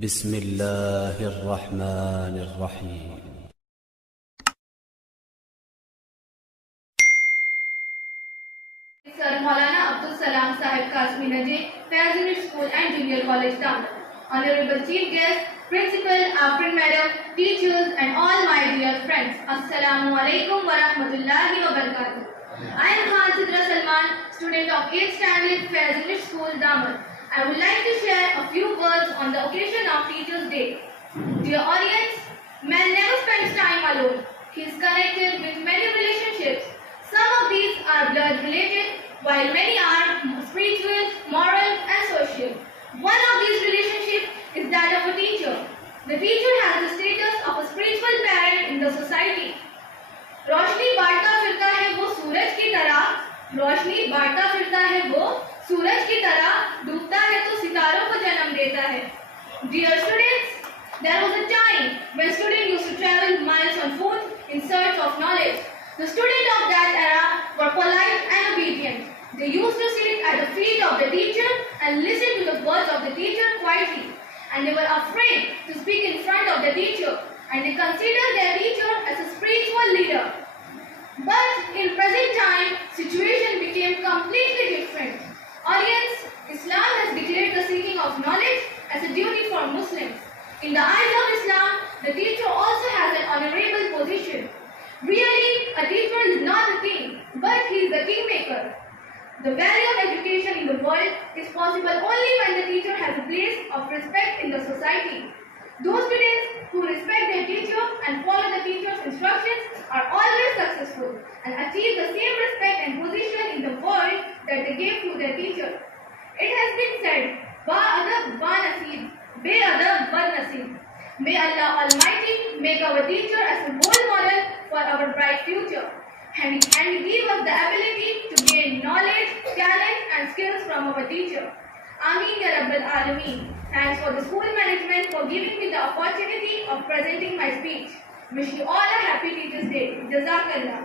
بسم اللہ الرحمن الرحیم. Sir Maulana Abdul Salam Sahib Kasmi Najee, Faiz School and Junior College Town. Honorable Chief Guest, Principal, Afrin Madam, teachers and all my dear friends. Assalamu alaikum wa rahmatullahi wa barakatuh. I am Khan Sidra Salman, student of 8th standard Faiz School, Daman. I would like to share a few words on the occasion of Teachers' Day. Dear audience, man never spends time alone. He is connected with many relationships. Some of these are blood related, while many are spiritual, moral and social. One of these relationships is that of a teacher. The teacher has the status of a spiritual parent in the society. रोशनी बांटता फिरता है वो सूरज की तरह, रोशनी बांटता फिरता है वो सूरज की तरह, डूबता है तो सितारों को जन्म देता है. Dear students, there was a time when students used to travel miles on foot in search of knowledge. The students of that era were polite and obedient. They used to sit at the feet of the teacher and listen to the words of the teacher quietly. And they were afraid to speak in front of the teacher. And they considered their teacher as a spiritual leader. But in present time, situation became completely different. Audience, Islam has declared the seeking of knowledge as a duty for Muslims. In the eyes of Islam, the teacher also has an honorable position. Really, a teacher is not a king, but he is the kingmaker. The value of education in the world is possible only when the teacher has a place of respect in the society. Those students who respect their teacher and follow the teacher's instructions are always successful and achieve the same respect and position in the world that they gave to their teacher. It has been said, Ba-adab ba-nasib, be-adab ba-nasib. May Allah Almighty make our teacher as a role model for our bright future. And He give us the ability to gain knowledge, talent and skills from our teacher. Ameen ya Rabbal Alameen. Thanks for the school management for giving me the opportunity of presenting my speech. Wish you all a happy Teachers' Day. Jazakallah.